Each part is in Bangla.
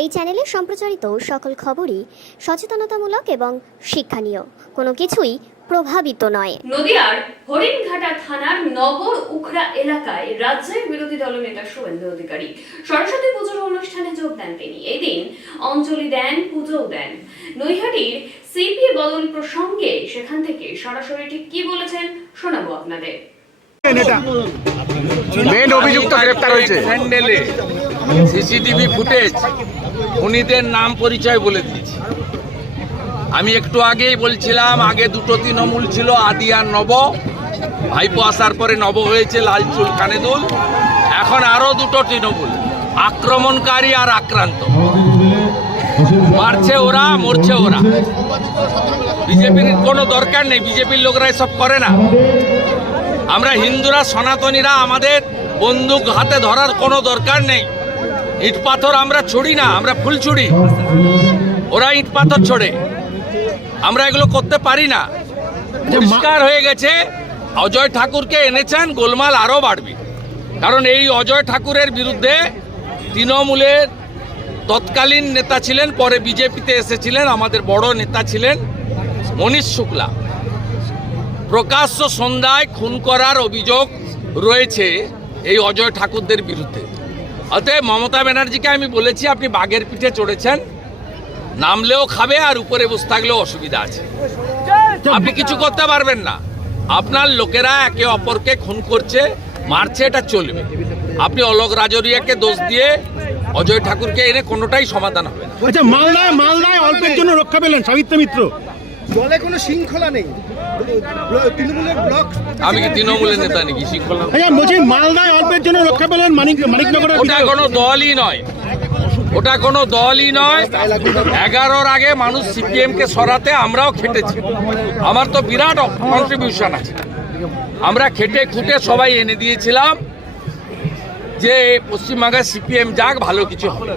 এই চ্যানেলে সম্প্রচারিত সকল খবরই সচেতনতামূলক এবং শিক্ষণীয়। কোনো কিছুই প্রভাবিত নয়। নদিয়ার হরিণঘাটা থানার নগর উখড়া এলাকায় রাজ্যের বিরোধী দলনেতা শুভেন্দু অধিকারী সরস্বতী পুজোর অনুষ্ঠানে যোগ দেন তিনি। এদিন অঞ্জলি দেন পুজোও দেন। নৈহাটির সিপি বদল প্রসঙ্গে সেখান থেকে সরাসরি ঠিক কি বলেছেন শোনাবো আপনাদের। মেন অভিযুক্ত গ্রেপ্তার হয়েছে। সিসিটিভি ফুটেজ, খুনিদের নাম পরিচয় বলে দিয়েছি। আমি একটু আগেই বলছিলাম, আগে দুটো তৃণমূল ছিল, আদি আর নব। ভাইপো আসার পরে নব হয়েছে লাল চুল কানেদুল এখন আরও দুটো তৃণমূল, আক্রমণকারী আর আক্রান্ত। মারছে ওরা, মরছে ওরা। বিজেপির কোনো দরকার নেই, বিজেপির লোকরা এসব করে না। আমরা হিন্দুরা, সনাতনীরা, আমাদের বন্দুক হাতে ধরার কোনো দরকার নেই। ইট পাথর আমরা ছুড়ি না আমরা ফুল ছুড়ি ওরা ইট পাথর ছোড়ে। আমরা এগুলো করতে পারি না। পরিষ্কার হয়ে গেছে অজয় ঠাকুরকে এনেছেন গোলমাল আরও বাড়বে। কারণ এই অজয় ঠাকুরের বিরুদ্ধে তৃণমূলের তৎকালীন নেতা ছিলেন পরে বিজেপিতে এসেছিলেন আমাদের বড় নেতা ছিলেন মনীষ শুক্লা। প্রকাশ্য সন্ধ্যায় খুন করার অভিযোগ রয়েছে এই অজয় ঠাকুরদের বিরুদ্ধে। অতএব মমতা ব্যানার্জিকে আমি বলেছি, আপনি বাঘের পিঠে চড়েছেন, নামলেও খাবে আর উপরে বসে থাকলেও অসুবিধা আছে। আপনি কিছু করতে পারবেন না। আপনার লোকেরা একে অপরকে খুন করছে, মারছে, এটা চলবে। আপনি অলোক রাজরিয়াকে দোষ দিয়ে অজয় ঠাকুরকে এনে কোনোটাই সমাধান হবে না। আচ্ছা মালদায় মালদায় অল্পের জন্য রক্ষা পেলেন, সাবিত্র মিত্র। দলে কোনো শৃঙ্খলা নেই। তৃণমূলের ব্লক আমি কি তৃণমূলের নেতা নাকি? শৃঙ্খলা আচ্ছা বলছি মালদায় অল্পের জন্য রক্ষা পেলেন মানিক মানিকনগরের ওটা কোনো দলই নয়। ওটা কোনো দলই নয়। এগারোর আগে মানুষ সিপিএম কে সরাতে আমরাও খেটেছি। আমার তো বিরাট কন্ট্রিবিউশন আছে। আমরা খেটে খুঁটে সবাই এনে দিয়েছিলাম যে পশ্চিমবাংলায় সিপিএম যাক ভালো কিছু হবে।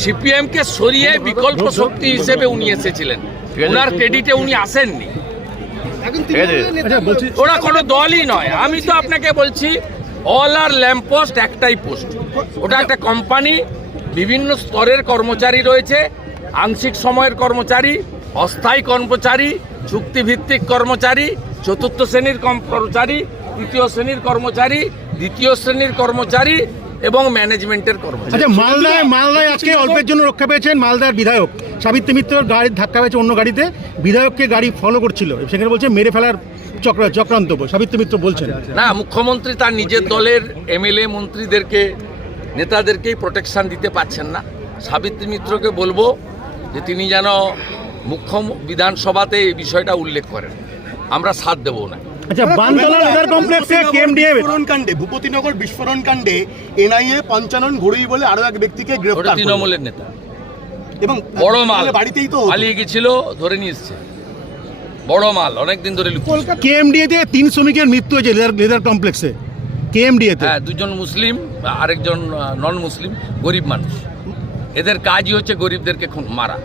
সিপিএম কে সরিয়ে বিকল্প শক্তি হিসেবে উনি এসেছিলেন। ওনার ক্রেডিটে উনি আসেননি। তৃণমূলের নেতা আচ্ছা বলছি ওরা কোনো দলই নয়। আমি তো আপনাকে বলছি অল আর ল্যাম্প পোস্ট একটাই পোস্ট ওটা একটা কোম্পানি বিভিন্ন স্তরের কর্মচারী রয়েছে আংশিক সময়ের কর্মচারী অস্থায়ী কর্মচারী চুক্তিভিত্তিক কর্মচারী চতুর্থ শ্রেণির কর্মচারী তৃতীয় শ্রেণির কর্মচারী দ্বিতীয় শ্রেণির কর্মচারী এবং ম্যানেজমেন্টের কর্মচারী। আচ্ছা মালদায় মালদায় আজকে অল্পের জন্য রক্ষা পেয়েছেন মালদার বিধায়ক। সাবিত্রী মিত্র গাড়ির ধাক্কা পেয়েছে অন্য গাড়িতে। বিধায়ককে গাড়ি ফলো করছিল। সেখানে বলছে মেরে ফেলার চক্র চক্রান্ত সাবিত্রী মিত্র বলছেন। না মুখ্যমন্ত্রী তার নিজের দলের এমএলএ মন্ত্রীদেরকে নেতাদেরকেই প্রোটেকশন দিতে পারছেন না। সাবিত্রী মিত্রকে বলব যে তিনি যেন মুখ্য বিধানসভাতে এই বিষয়টা উল্লেখ করেন। আমরা সাথ দেবো না আচ্ছা বানতলা লেদার কমপ্লেক্সে কেএমডিএ বিস্ফোরণ ভূপতিনগর বিস্ফোরণ এনআইএ পঞ্চানন ঘড়ি বলে আরও এক ব্যক্তিকে গ্রেফতার তৃণমূলের নেতা। এবং বড় মাল তাহলে বাড়িতেই তো পালিয়ে গেছিল ধরে নিয়ে এসছে। বড় মাল অনেকদিন ধরে লুকিয়ে কেএমডিএতে তিন শ্রমিকের মৃত্যু হয়েছে লেদার লেদার কমপ্লেক্সে কেএমডিএতে হ্যাঁ দুজন মুসলিম আরেকজন নন মুসলিম গরিব মানুষ। এদের কাজই হচ্ছে গরিবদেরকে খুন মারা।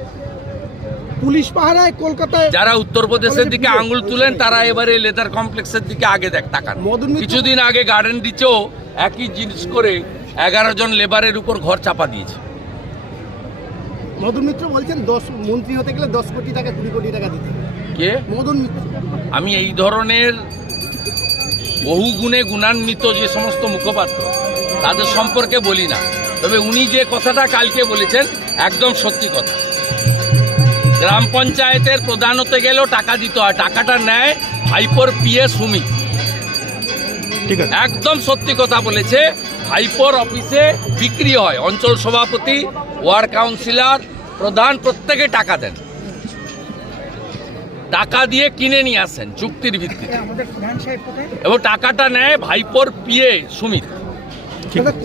পুলিশ পাহারায় কলকাতায় যারা উত্তরপ্রদেশের দিকে আঙুল তুলেন তারা এবারে লেদার কমপ্লেক্সের দিকে আগে দেখ তাকান। কিছুদিন আগে গার্ডেন ডিচেও একই জিনিস করে এগারো জন লেবারের উপর ঘর চাপা দিয়েছে। মদন মিত্র বলছেন দশ মন্ত্রী হতে গেলে দশ কোটি টাকা কুড়ি কোটি টাকা দিতে কে? মদন মিত্র। আমি এই ধরনের বহু গুণে গুণান্বিত যে সমস্ত মুখপাত্র তাদের সম্পর্কে বলি না। তবে উনি যে কথাটা কালকে বলেছেন একদম সত্যি কথা। গ্রাম পঞ্চায়েতের প্রধান হতে গেলেও টাকা দিতে হয়। টাকাটা নেয় ভাইপোর পিএ সুমি। ঠিক আছে। একদম সত্যি কথা বলেছে ভাইপোর অফিসে বিক্রি হয়। অঞ্চল সভাপতি ওয়ার্ড কাউন্সিলর প্রধান প্রত্যেকে টাকা দেন। টাকা দিয়ে কিনে নিয়ে আসেন চুক্তির ভিত্তিতে। এবং টাকাটা নেয় ভাইপোর পিএ সুমিত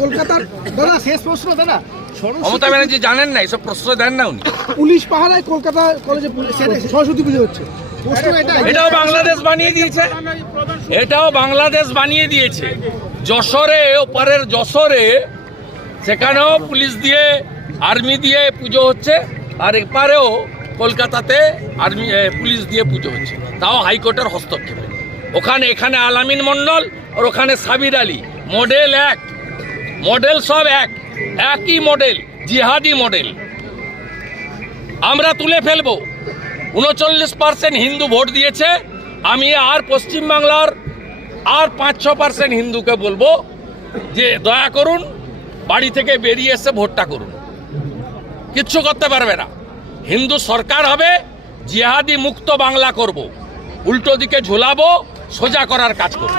কলকাতার দাদা শেষ প্রশ্ন দাদা। মমতা ব্যানার্জি জানেন না এসব প্রশ্রয় দেন না উনি। পুলিশ পাহারায় কলকাতা কলেজে সরস্বতী পুজো হচ্ছে। এটাও বাংলাদেশ বানিয়ে দিয়েছে। এটাও বাংলাদেশ বানিয়ে দিয়েছে। যশোরে ওপারের যশোরে সেখানেও পুলিশ দিয়ে আর্মি দিয়ে পুজো হচ্ছে আর এপারেও কলকাতাতে আর্মি পুলিশ দিয়ে পুজো হচ্ছে। তাও হাইকোর্টের হস্তক্ষেপে। ওখানে এখানে আলামিন মণ্ডল আর ওখানে সাবির আলী। মডেল এক। মডেল সব এক। একই মডেল, জিহাদি মডেল। আমরা তুলে ফেলব। উনচল্লিশ পার্সেন্ট হিন্দু ভোট দিয়েছে। আমি আর পশ্চিমবাংলার আর পাঁচ ছ পার্সেন্ট হিন্দুকে বলব যে দয়া করুন, বাড়ি থেকে বেরিয়ে এসে ভোটটা করুন। কিচ্ছু করতে পারবে না। হিন্দু সরকার হবে, জিহাদি মুক্ত বাংলা করব। উল্টো দিকে ঝুলাবো, সোজা করার কাজ করব।